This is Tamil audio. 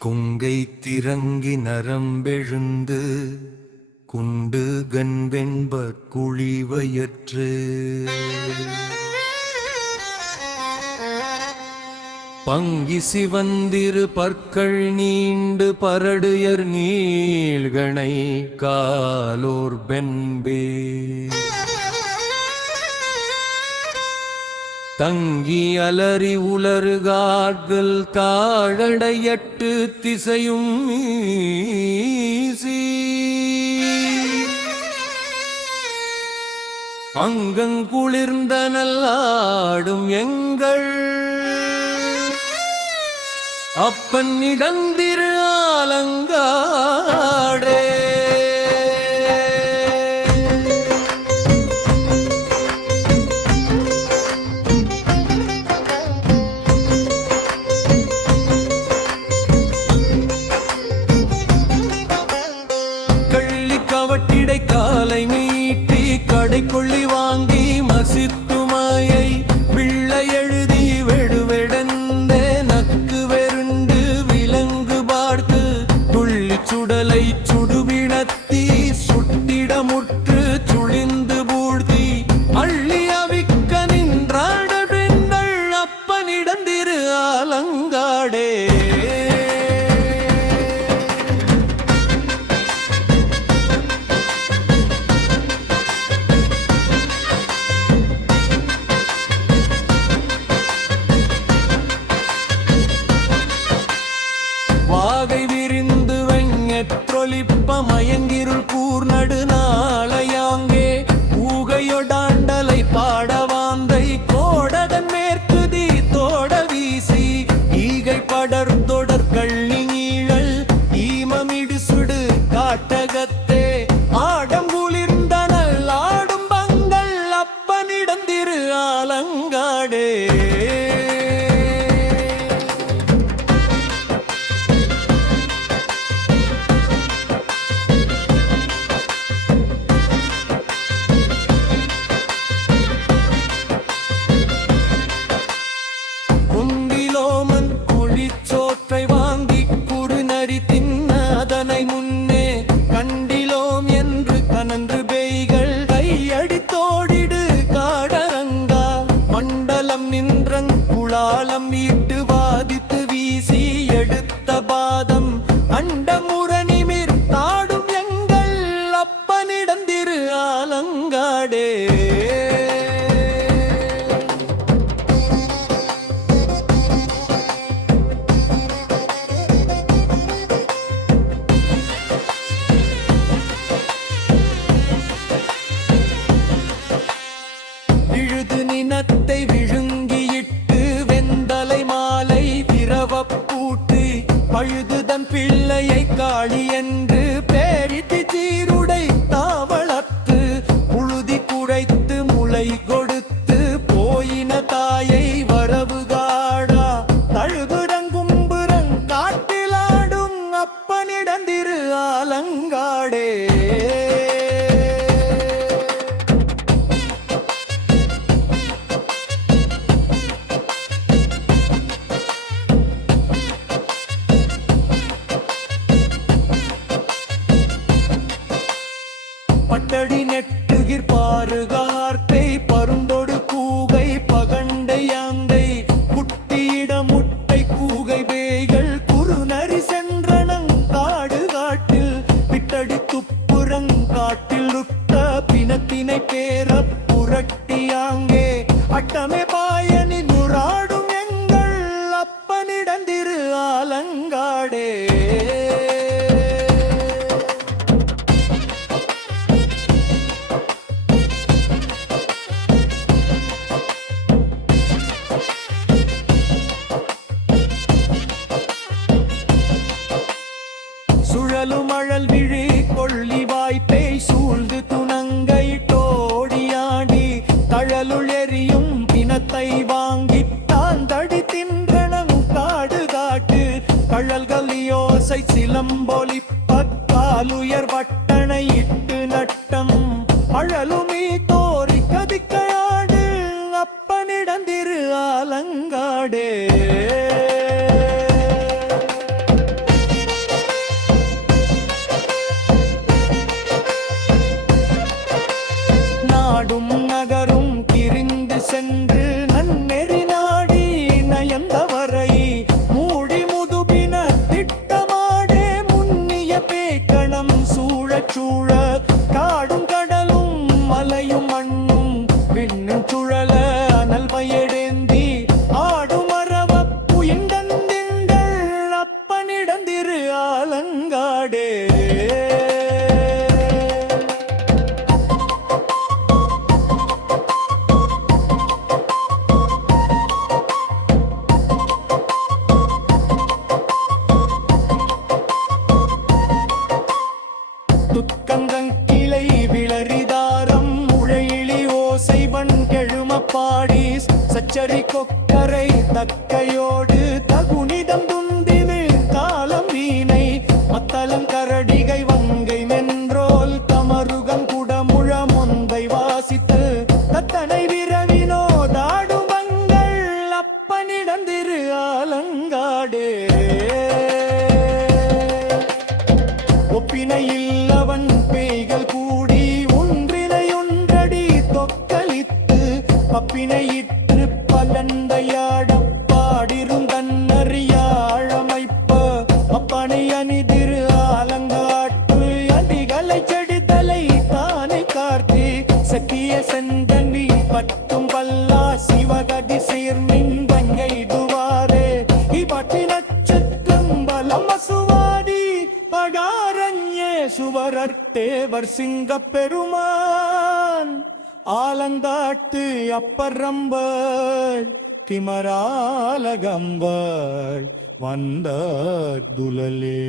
கொங்கை திரங்கி நரம்பெழுந்து குண்டு கண்வெண்ப குழிவயற்று பங்கி சிவந்திரு பற்கள் நீண்டு பரடுயர் நீள்கணை காலோர் பென்பே தங்கி அலறி உலருகார்கள் தாழடையட்டு திசையும் மீசி அங்கங்குளிர்ந்த நல்லாடும் எங்கள் அப்பன் இடந்திரு ஆலங்காடே கவட்டிடை காலை நீட்டி கடை கொள்ளி வாங்கி மசித்துமாயை பிள்ளை எழுதி வெடுவெடந்தே நக்கு வெருண்டு விலங்கு பார்த்து துள்ளி சுடலை சுடுவினத்தி சுட்டிடமுற்று சுழிந்து பூழ்த்தி அள்ளி அவிக்க நின்றாட பெண்கள் அப்பனிடந்திரு ஆலங்காடே வாகை விரிந்து வெங்கொலிப்ப மயங்கிருள் கூர்நடு நாளையாங்கே ஊகையொடாண்டலை பாடவாந்தை கோடதன் மேற்குதி தோட வீசி ஈகை படர் தொடர் கள்ளி நீழல் ஈமமிடு சுடு காட்டகத்தே ஆடம் குளிர்ந்தனல் ஆடும் பங்கள் அப்பனிடந்திரு ஆலங்காடே சோற்றை வாங்கி குறுநரி தின்ன அதனை முன்னே கண்டிலோம் என்று கனன்று பேய்கள் கையடித்தோடிடு காடரங்கா மண்டலம் நின்றங் குளாலம் ஈட்டு வாதித்து வீசி எடுத்த பாதம் அண்டமுரணிமிர் தாடும் எங்கள் அப்பனிடந்திரு ஆலங்காடே நினத்தை விழுங்கியிட்டு வெந்தலை மாலை விரவப்பூட்டு பழுதுதன் பிள்ளையை காளி என்று பேரிட்டு சீருடை தாவளத்து புழுதி குழைத்து முளை கொடுத்து போயின தாயை வரவுகாடா தழுகுரங்கும்புரங் காட்டிலாடும் அப்பனிடந்திரு ஆலங்காடே பட்டடி நெட்டுகிர் பாருகார்த்தை பருந்தொடு கூகை பகண்டை யாந்தை குட்டியிட முட்டை கூகை பேய்கள் குறுநரி சென்றனங் காடு காட்டில் பிட்டடி துப்புரங் காட்டில் உட்ட பிணத்தினை பேர புரட்டியாங்கே அட்டமே பாயனி நுராடும் எங்கள் அப்பனிடந்திரு ஆலங்காடே சுழலும் அழல் விழி கொள்ளி வாய்ப்பை சூழ்ந்து துணங்கை தோடியாடி தழலுள் எரியும் பிணத்தை வாங்கி தாந்தடி தின்றனம் காடு காட்டு கழல்கள் யோசை சிலம்பொலிப்ப காலுயர் வட்டனை இட்டு நட்டம் அழலுமீ தோரி கதிக்கையாடு அப்பனிடந்திரு ஆலங்காடே முழுக்கங்கங் கிளை விளரிதாரம் உழையிலி ஓசைவன் கெழுமப்பாடி சச்சரி கொக்கரை தக்கையோடு தகுனிதம் துந்திது காலம் வீணை மத்தளம் கரடிகை வங்கை மென்றோல் தமருகம் குடமுழ மொந்தை வாசித்து தத்தனை விரவினோதாடும் வங்கள் அப்பனிடந்திரு ஆலங்காடே ஒப்பினையில்லவன் பேய்கள் கூடி ஒன்றினையொன்றடி தொக்களித்து பப்பினையிற்று பலந்தையாடப் பாடிருந்தன்னறியாழமைப்ப அப்பனை அணிதிரு ஆலங்காட்டு அடிகளை செடிதலை தானை கார்த்தி சக்கிய செந்தனி பட்டும் பல்லா சிவகதி சீர்மின் வங்கைடுவாரே இவட்டி நட்சத்திரம் பலம் சுவாடி பகாரண்யே சுவரர்த்தேவர் சிங்கப் பெருமான் ஆலந்தாட்டு அப்பரம்பர் திமராலகம்பர் வந்த துலலே